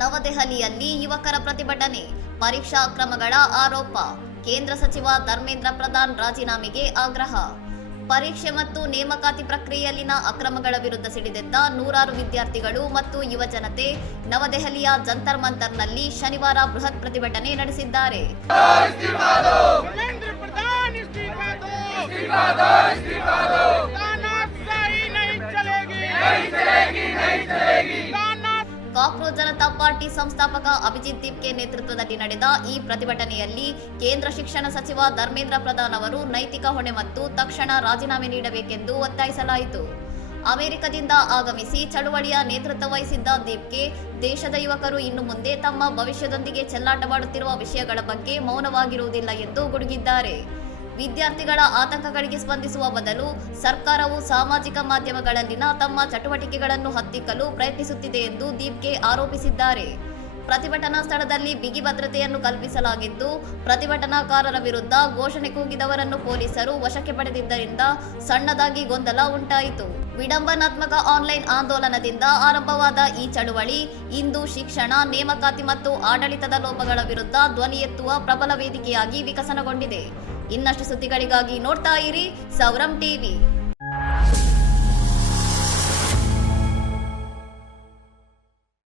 ನವದೆಹಲಿಯಲ್ಲಿ ಯುವಕರ ಪ್ರತಿಭಟನೆ, ಪರೀಕ್ಷಾ ಅಕ್ರಮಗಳ ಆರೋಪ, ಕೇಂದ್ರ ಸಚಿವ ಧರ್ಮೇಂದ್ರ ಪ್ರಧಾನ್ ರಾಜೀನಾಮೆಗೆ ಆಗ್ರಹ. ಪರೀಕ್ಷೆ ಮತ್ತು ನೇಮಕಾತಿ ಪ್ರಕ್ರಿಯೆಯಲ್ಲಿನ ಅಕ್ರಮಗಳ ವಿರುದ್ಧ ಸಿಡಿದೆದ್ದ ನೂರಾರು ವಿದ್ಯಾರ್ಥಿಗಳು ಮತ್ತು ಯುವಜನತೆ ನವದೆಹಲಿಯ ಜಂತರ್ ಮಂತರ್ನಲ್ಲಿ ಶನಿವಾರ ಬೃಹತ್ ಪ್ರತಿಭಟನೆ ನಡೆಸಿದ್ದಾರೆ. ಕಾಕ್ರೋಚ್ ಜನತಾ ಪಾರ್ಟಿ ಸಂಸ್ಥಾಪಕ ಅಭಿಜಿತ್ ದೀಪ್ಗೆ ನೇತೃತ್ವದಲ್ಲಿ ನಡೆದ ಈ ಪ್ರತಿಭಟನೆಯಲ್ಲಿ ಕೇಂದ್ರ ಶಿಕ್ಷಣ ಸಚಿವ ಧರ್ಮೇಂದ್ರ ಪ್ರಧಾನ್ ಅವರು ನೈತಿಕ ಹೊಣೆ ಮತ್ತು ತಕ್ಷಣ ರಾಜೀನಾಮೆ ನೀಡಬೇಕೆಂದು ಒತ್ತಾಯಿಸಲಾಯಿತು. ಅಮೆರಿಕದಿಂದ ಆಗಮಿಸಿ ಚಳುವಳಿಯ ನೇತೃತ್ವ ವಹಿಸಿದ್ದ ದೀಪ್ಗೆ ದೇಶದ ಯುವಕರು ಇನ್ನು ಮುಂದೆ ತಮ್ಮ ಭವಿಷ್ಯದೊಂದಿಗೆ ಚೆಲ್ಲಾಟವಾಡುತ್ತಿರುವ ವಿಷಯಗಳ ಬಗ್ಗೆ ಮೌನವಾಗಿರುವುದಿಲ್ಲ ಎಂದು ಗುಡುಗಿದ್ದಾರೆ. ವಿದ್ಯಾರ್ಥಿಗಳ ಆತಂಕಗಳಿಗೆ ಸ್ಪಂದಿಸುವ ಬದಲು ಸರ್ಕಾರವು ಸಾಮಾಜಿಕ ಮಾಧ್ಯಮಗಳಲ್ಲಿನ ತಮ್ಮ ಚಟುವಟಿಕೆಗಳನ್ನು ಹತ್ತಿಕ್ಕಲು ಪ್ರಯತ್ನಿಸುತ್ತಿದೆ ಎಂದು ದೀಪ್ಗೆ ಆರೋಪಿಸಿದ್ದಾರೆ. ಪ್ರತಿಭಟನಾ ಸ್ಥಳದಲ್ಲಿ ಬಿಗಿ ಭದ್ರತೆಯನ್ನು ಕಲ್ಪಿಸಲಾಗಿದ್ದು, ಪ್ರತಿಭಟನಾಕಾರರ ವಿರುದ್ಧ ಘೋಷಣೆ ಕೂಗಿದವರನ್ನು ಪೊಲೀಸರು ವಶಕ್ಕೆ ಪಡೆದಿದ್ದರಿಂದ ಸಣ್ಣದಾಗಿ ಗೊಂದಲ ಉಂಟಾಯಿತು. ವಿಡಂಬನಾತ್ಮಕ ಆನ್ಲೈನ್ ಆಂದೋಲನದಿಂದ ಆರಂಭವಾದ ಈ ಚಳುವಳಿ ಇಂದು ಶಿಕ್ಷಣ, ನೇಮಕಾತಿ ಮತ್ತು ಆಡಳಿತದ ಲೋಪಗಳ ವಿರುದ್ಧ ಧ್ವನಿ ಎತ್ತುವ ಪ್ರಬಲ ವೇದಿಕೆಯಾಗಿ ವಿಕಸನಗೊಂಡಿದೆ. ಇನ್ನಷ್ಟು ಸುದ್ದಿಗಳಿಗಾಗಿ ನೋಡ್ತಾ ಇರಿ ಸೌರಂ ಟಿವಿ.